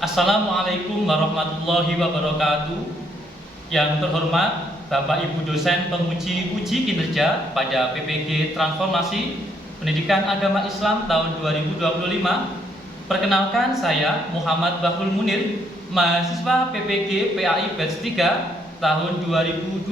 Assalamualaikum warahmatullahi wabarakatuh. Yang terhormat Bapak Ibu dosen penguji uji kinerja pada PPG Transformasi Pendidikan Agama Islam tahun 2025. Perkenalkan, saya Muhammad Bahrul Munir, mahasiswa PPG PAI Batch 3 tahun 2025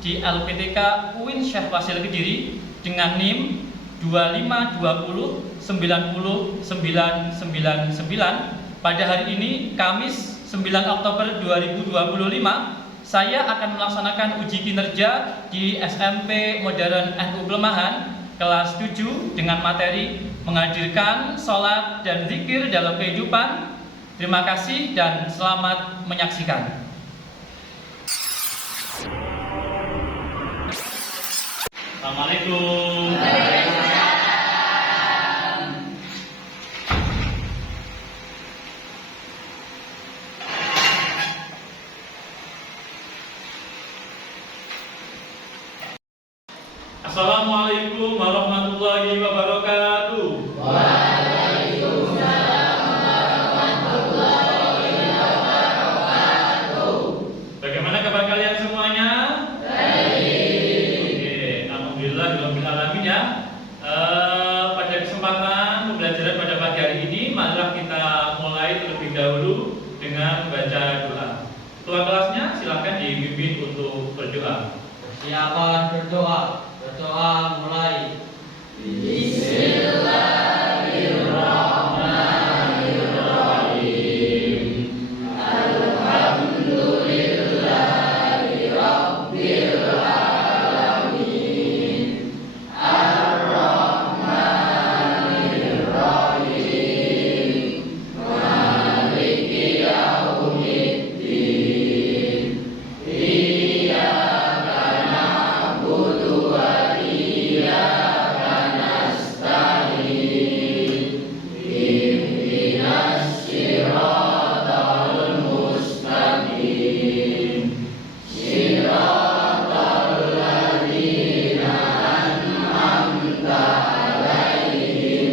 di LPTK UIN Syekh Fasil Kediri dengan NIM 2520909999. Pada hari ini, Kamis 9 Oktober 2025, saya akan melaksanakan uji kinerja di SMP Modern NU Pelemahan kelas 7 dengan materi menghadirkan sholat dan zikir dalam kehidupan. Terima kasih dan selamat menyaksikan. Assalamualaikum. Assalamualaikum warahmatullahi wabarakatuh. Waalaikumsalam warahmatullahi wabarakatuh. Bagaimana kabar kalian semuanya? Baik. Oke, alhamdulillah alamin ya. Pada kesempatan pembelajaran pada pagi hari ini, marilah kita mulai terlebih dahulu dengan membaca doa. Ketua kelasnya silakan dipimpin untuk berdoa. Persiapan berdoa. Berdoa mulai. Bismillahirrahmanirrahim. Alhamdulillahi rabbil alamin. Ar-Rahmanir Rahim. Maliki yaumiddin. Iyyaka na'budu wa iyyaka nasta'in. Ihdinas siratal mustaqim. Siratal ladzina an'amta 'alaihim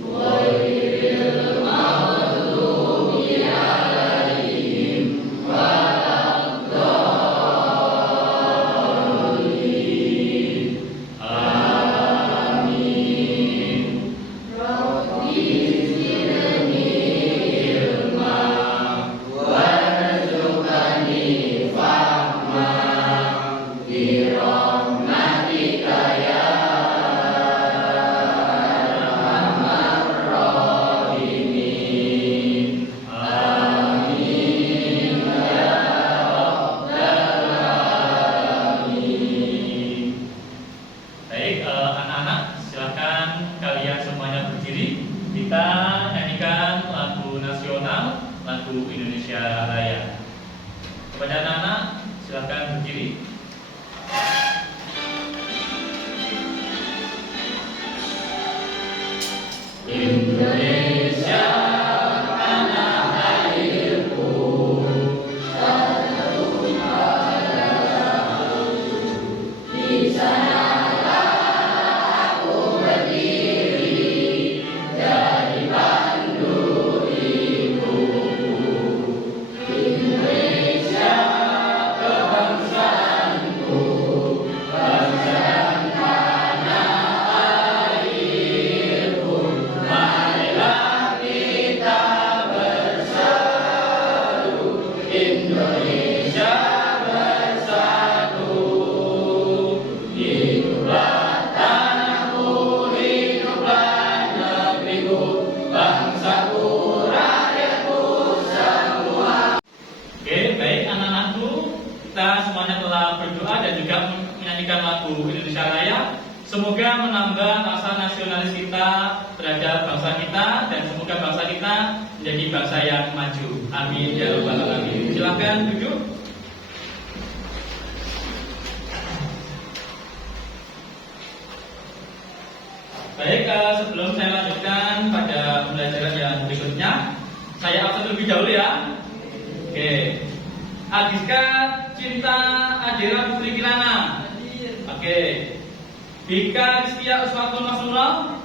ghairil maghdubi 'alaihim waladdallin. Amin. Rabbi zidni ilma warzuqni fahma birahmatika ya arhamar rahimin. Amin ya rabbal alamin. Baik, anak-anak, silakan kalian semuanya berdiri. Kita nyanyikan lagu nasional, lagu Indonesia Raya. Kepada anak-anak, silakan berdiri. Indonesia tanah airku, satu pada di sanalah aku berdiri, jadi pandu ibuku. Indonesia kebangsaanku, bangsa dan tanah airku. Marilah kita bersatu, Indonesia bersatu. Hiduplah tanahku, hiduplah negeriku, bangsaku, rakyatku semua. Oke, baik anak-anakku, kita semuanya telah berdoa dan juga menyanyikan lagu Indonesia Raya. Semoga menambah rasa nasionalis kita terhadap bangsa kita dan semoga bangsa kita menjadi bangsa yang maju. Amin ya rabbal alamin. Silakan duduk. Baik, sebelum saya lanjutkan pada pembelajaran yang berikutnya, saya absen terlebih dahulu ya. Oke. Agiska Cinta Adira Putri Kirana. Oke. Bika Rizkia Uswatun Masnura.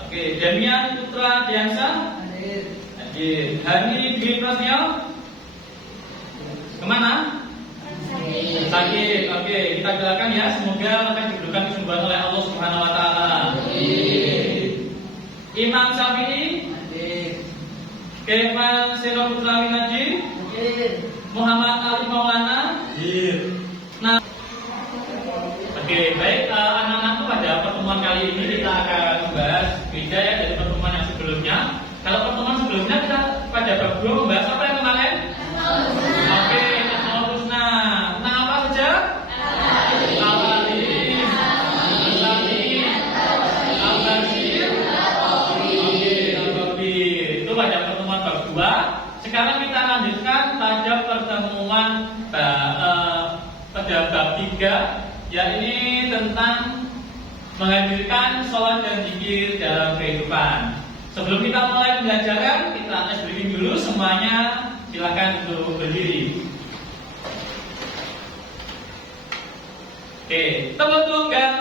Oke. Damian Putra Diansa. Hadir. Iya. Hani Dwi Prasnya kemana? Sakit. Oke, kita doakan ya, semoga akan diberikan kesembuhan oleh Allah Subhanahu wa taala. Imam Syafi'i, Kefal Sero Putra Winaji, Muhammad Ali Maulana. Nah, oke, baik anak-anakku, pada pertemuan kali ini kita akan membahas beda ya dari pertemuan yang sebelumnya. Kalau pertemuan sebelumnya kita pada bab 2 membahas apa yang kemarin? Oke, Asmaul Husna. Nah, apa saja? Al-Alim, Al-Salim, Al-Basir, Al-Khabir. Itu pada pertemuan bab 2. Sekarang kita lanjutkan pada pertemuan pada bab 3, yakni tentang menghadirkan sholat dan zikir dalam kehidupan. Sebelum kita mulai pembelajaran, kita tes briefing dulu semuanya. Silakan untuk berdiri. Oke, tepuk tunggal.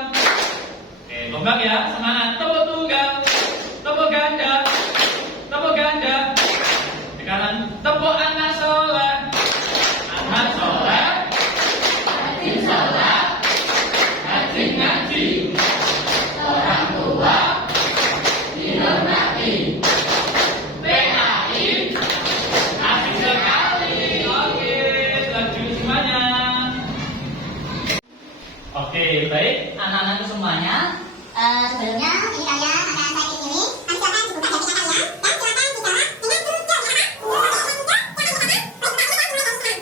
Oke, kompak ya, semangat. Tepuk tunggal, tepuk ganda, tepuk ganda. Sekarang tepuk anak sholat, anak sholat, rajin sholat, rajin ngaji, orang tua dihormati. PAI asik sekali. Oke, selanjutnya semuanya. Oke, baik anak-anakku semuanya. Sebelumnya ini kalian akan saya ini. Nanti silakan dibuka dari kalian dan silakan dijawab dengan huruf C ya.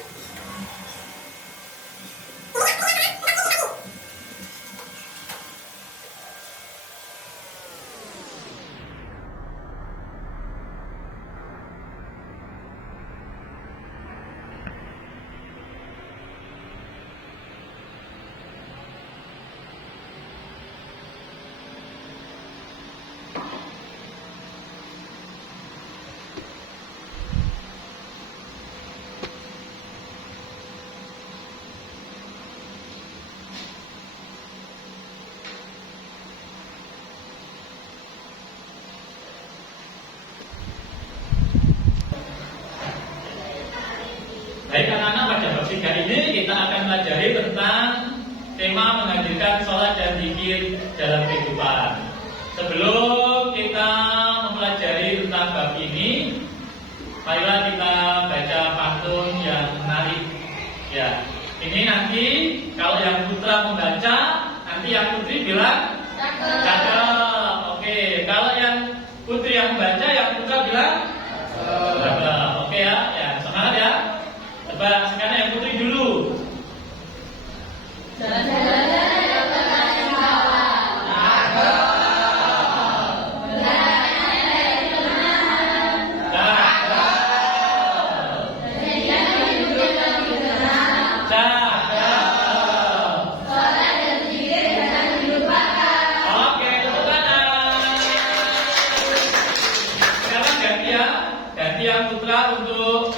Baik anak-anak, pada bab 3 ini kita akan pelajari tentang tema menghadirkan sholat dan zikir dalam kehidupan. Sebelum kita mempelajari tentang bab ini, marilah kita baca pantun yang menarik. Ya, ini nanti kalau yang putra membaca, nanti yang putri bilang cakep. Oke, kalau yang putri yang membaca, yang putra bilang cakep. Oke ya, ya semangat ya. Coba sekarang yang putri dulu. Oke, tepuk tangan. Sekarang ganti ya, ganti yang putra untuk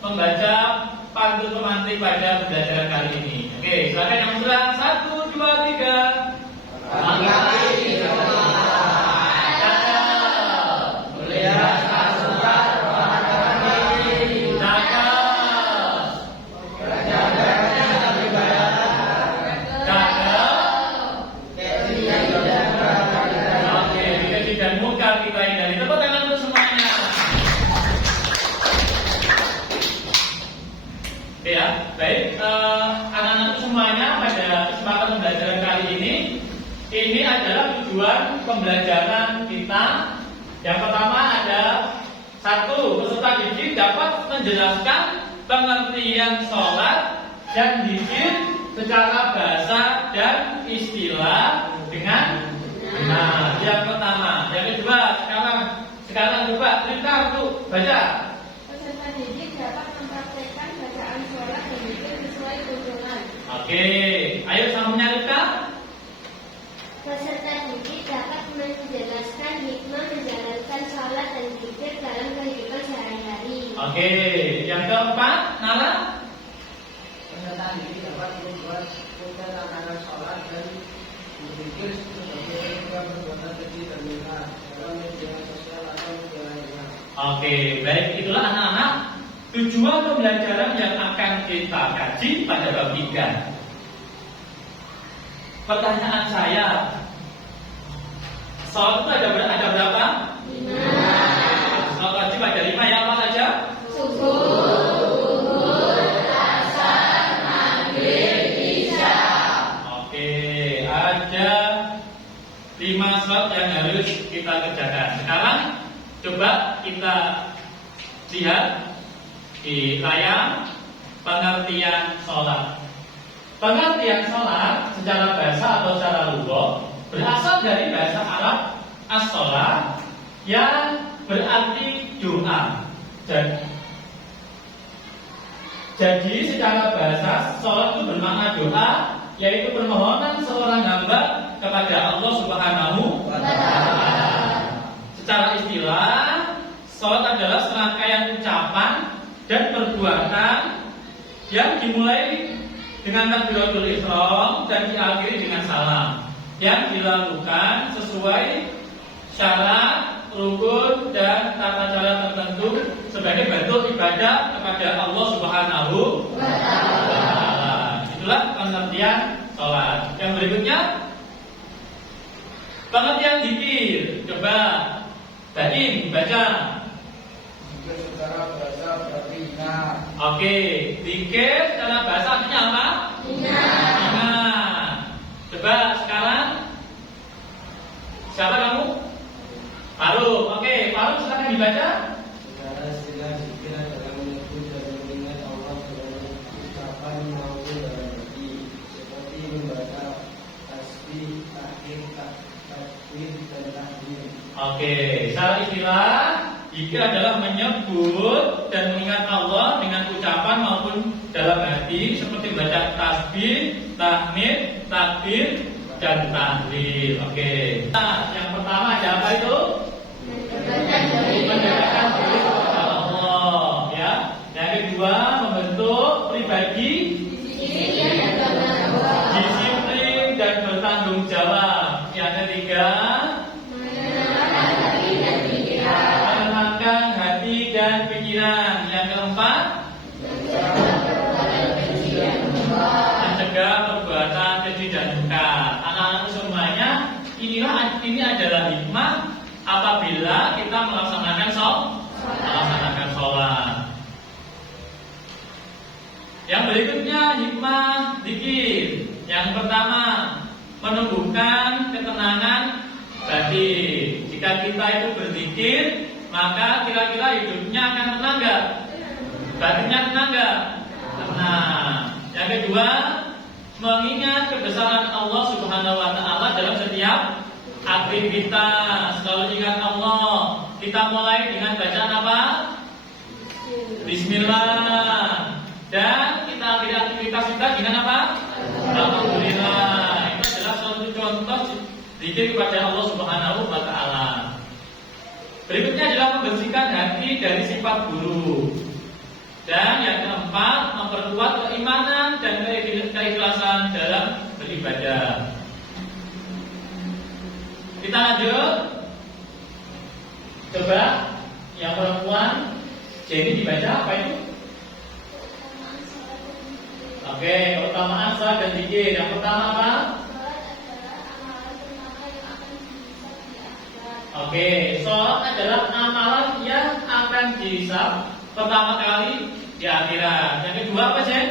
membaca pantun pemantik pada pembelajaran kali ini. Oke, silakan yang putra. 1, 2, 3. Baik, anak-anak semuanya, pada kesempatan pembelajaran kali ini adalah tujuan pembelajaran kita. Yang pertama ada 1, peserta didik dapat menjelaskan pengertian sholat dan zikir secara bahasa dan istilah dengan benar. Yang pertama. Yang kedua, sekarang coba Rita untuk baca. Peserta didik dapat mempraktekkan bacaan sholat dan zikir sesuai tuntunan. Oke, ayo sambungnya Rita. Peserta didik dapat menjelaskan hikmah menjalankan sholat dan zikir dalam kehidupan sehari-hari. Oke, yang keempat, Nala. Peserta didik dapat membuat punten antara sholat dan berzikir sebagai perbuatan keji dan benar dalam media sosial atau Oke, baik, itulah anak-anak tujuan pembelajaran yang akan kita kaji pada bab 3. Pertanyaan saya, soal itu ada berapa? 5. Soal wajib ada 5 ya, apa saja? Subuh, asar, maghrib, isya. Oke, ada 5 soal yang harus kita kerjakan. Sekarang coba kita lihat di layar pengertian sholat. Pengertian sholat secara bahasa atau secara lugha berasal dari bahasa Arab as-sholat yang berarti doa. Jadi secara bahasa sholat itu bermakna doa, yaitu permohonan seorang hamba kepada Allah Subhanahu wa Ta'ala. Secara istilah, sholat adalah serangkaian ucapan dan perbuatan yang dimulai dengan takbiratul ihram dan diakhiri dengan salam, yang dilakukan sesuai syarat, rukun dan tata cara tertentu sebagai bentuk ibadah kepada Allah Subhanahu wa Ta'ala. Itulah pengertian sholat. Yang berikutnya pengertian zikir. Coba Baim baca. Zikir secara bahasa berarti ingat. Oke, zikir secara bahasa artinya apa? Ingat. Coba sekarang siapa kamu? Faruk. Oke, Faruk silakan dibaca. Secara istilah zikir adalah menyebut dan mengingat Allah dalam ucapan maupun dalam hati, seperti membaca tasbih, takbir dan tahmid. Oke, secara istilah zikir adalah menyebut dan mengingat Allah dengan ucapan maupun dalam hati, seperti membaca tasbih, tahmid, takbir dan tahlil. Oke. Nah, yang pertama ada apa itu? Mendekatkan diri kepada Allah, ya. Yang kedua, membentuk pribadi disiplin dan bertanggung jawab. Yang ketiga, menenangkan hati dan pikiran. Yang keempat, mencegah perbuatan keji dan muka. Anak-anak semuanya, ini adalah hikmah apabila kita melaksanakan sholat. Yang berikutnya hikmah zikir. Yang pertama, menumbuhkan ketenangan batin. Jika kita itu berzikir, maka kira-kira hidupnya akan tenang gak? Batinnya tenang gak? Tenang. Yang kedua, mengingat kebesaran Allah Subhanahu wa Ta'ala dalam setiap aktivitas. Selalu ingat Allah. Kita mulai dengan bacaan apa? Bismillah. Dan kita akhiri aktivitas kita dengan apa? Alhamdulillah. Itu adalah suatu contoh zikir kepada Allah Subhanahu wa Ta'ala. Berikutnya adalah membersihkan hati dari sifat buruk. Dan yang keempat, memperkuat keimanan dan keikhlasan dalam beribadah. Kita lanjut. Coba yang perempuan, jadi dibaca apa itu? Oke, keutamaan salat dan zikir. Yang pertama apa? Oke, salat adalah amalan yang akan dihisab pertama kali di akhirat. Yang kedua apa, Jen?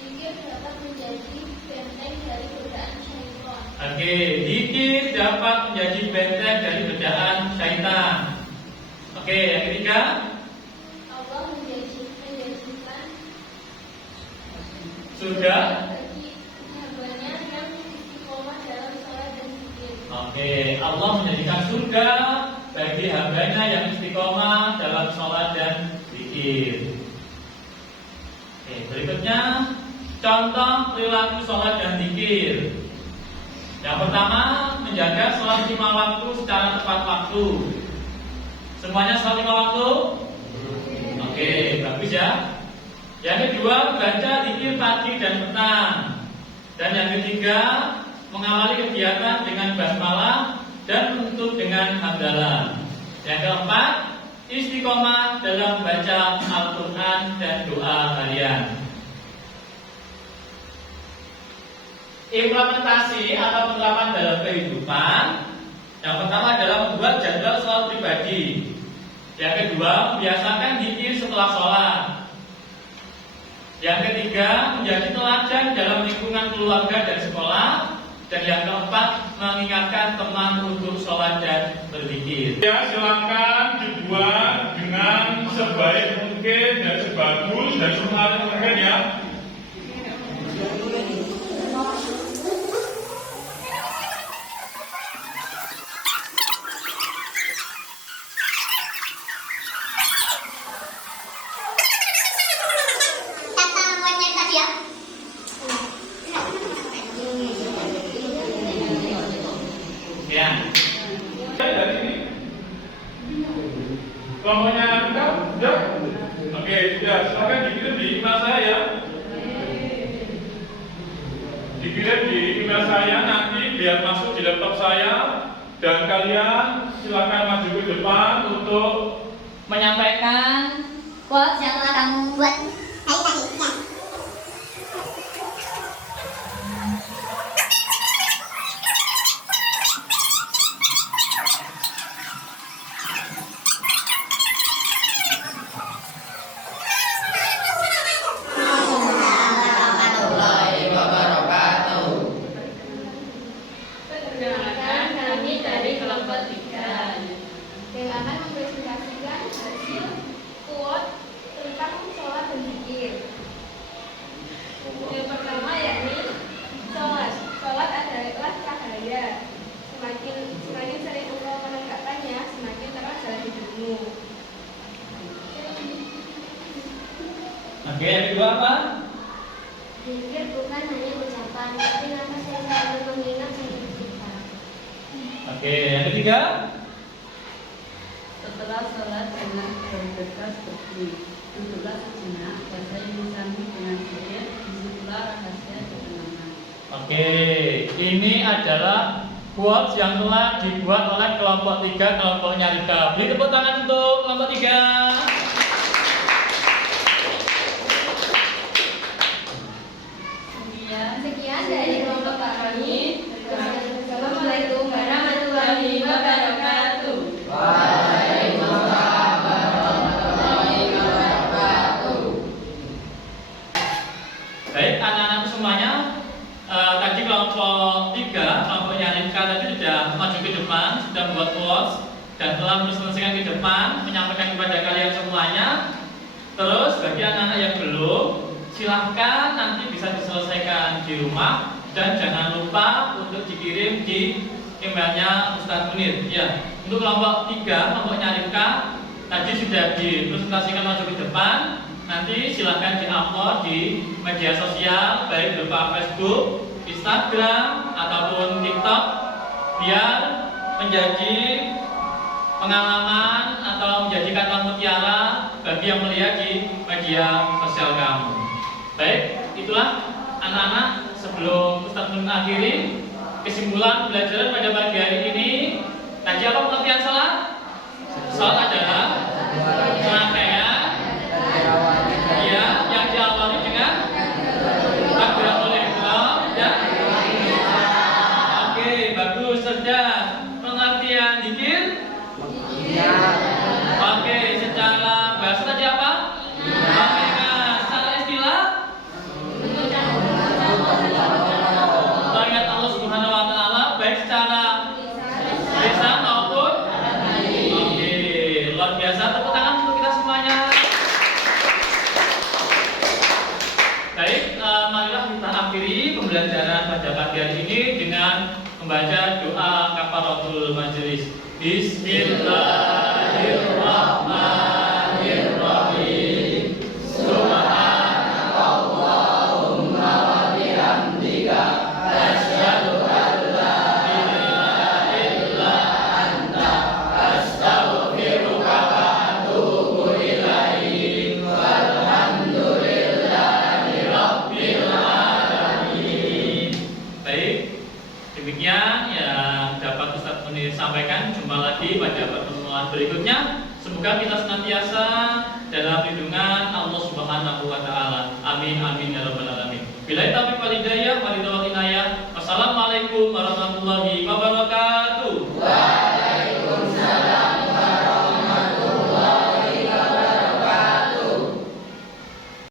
Zikir dapat menjadi benteng dari godaan syaitan. Oke, zikir dapat menjadi benteng dari godaan syaitan. Oke, yang ketiga, Allah menjanjikan sudah. bagi hambanya yang istiqomah dalam sholat dan zikir. Oke, Allah menjadikan surga bagi hambanya yang istiqomah dalam sholat dan zikir. Oke, berikutnya contoh perilaku sholat dan zikir. Yang pertama, menjaga sholat 5 waktu secara tepat waktu. Semuanya sholat 5 waktu? Oke, bagus ya. Yang kedua, baca zikir pagi dan petang. Dan yang ketiga, mengawali kegiatan dengan basmalah dan menutup dengan hamdalah. Yang keempat, istiqomah dalam baca Al-Quran dan doa harian. Implementasi atau penerapan dalam kehidupan. Yang pertama adalah membuat jadwal sholat pribadi. Yang kedua, membiasakan zikir setelah sholat. Yang ketiga, menjadi teladan dalam lingkungan keluarga dan sekolah. Dan yang keempat, mengingatkan teman untuk sholat dan berzikir. Ya, silakan dibuat dengan sebaik mungkin dan sebagus dan semaksimal mungkin ya. Kata monyet tadi ya. Ya, Dari sini. Kelompoknya kita, ya. Oke, ya, silakan dikirim di email saya ya. Dikirim di email saya nanti biar masuk di laptop saya dan kalian silakan maju ke depan untuk menyampaikan Quotes yang telah kamu buat hari tadi. Ya. Perkenalkan, kami dari kelompok 3 yang akan mempresentasikan hasil quote tentang sholat dan zikir. Yang pertama yakni sholat. Sholat adalah cahaya. Semakin sering engkau menegakkannya, semakin terang jalan hidupmu. Oke, yang kedua apa? Zikir bukan hanya ucapan, tapi nafas yang selalu mengingat hidup kita. Oke, yang ketiga? Setelah sholat dengan bergegas berdiri, duduklah sejenak, basahi lisanmu dengan zikir, disitulah rahasia ketenangan. Oke, ini adalah quotes yang telah dibuat oleh kelompok 3, kelompoknya Rika. Beri tepuk tangan untuk kelompok 3. Sekian dari kelompok kami. Wassalamualaikum warahmatullahi wabarakatuh. Baik, anak-anak semuanya, tadi kelompok 3, kelompoknya Rika tadi sudah maju ke depan, sudah membuat quotes dan telah menyelesaikan ke depan, menyampaikan kepada kalian semuanya. Terus bagi anak-anak yang belum, silahkan nanti bisa diselesaikan di rumah dan jangan lupa untuk dikirim di emailnya Ustadz Munir. Ya, untuk kelompok 3, kelompoknya Rika tadi sudah dipresentasikan maju ke depan. Nanti silahkan di-upload di media sosial baik berupa Facebook, Instagram ataupun TikTok biar menjadi pengalaman atau menjadi kata mutiara bagi yang melihat di media sosial kamu. Baik, itulah anak-anak sebelum Ustadz mengakhiri kesimpulan pembelajaran pada pagi hari ini. Tadi apa pengertian salat? Salat adalah rangkaian ya yang diawali dengan takbiratul ihram dan oke, bagus, cerdas. Pengertian zikir? Oke, secara bahasa tadi apa? Secara istilah? Mengingat Allah Subhanahu wa taala baik secara lisan maupun oke, luar biasa. Tepuk tangan untuk kita semuanya. Baik, marilah kita akhiri pembelajaran pada pagi hari ini dengan membaca doa kafaratul majelis. Bismillahirrahmanirrahim. Subhanakallahumma wa bihamdika asyhadu an la ilaha illa anta astaghfiruka wa atubu ilaik. Walhamdulillahi rabbil alamin. Baik, demikian yang dapat Ustadz Munir sampaikan. Jumpa lagi pada pertemuan berikutnya. Semoga kita senantiasa dalam lindungan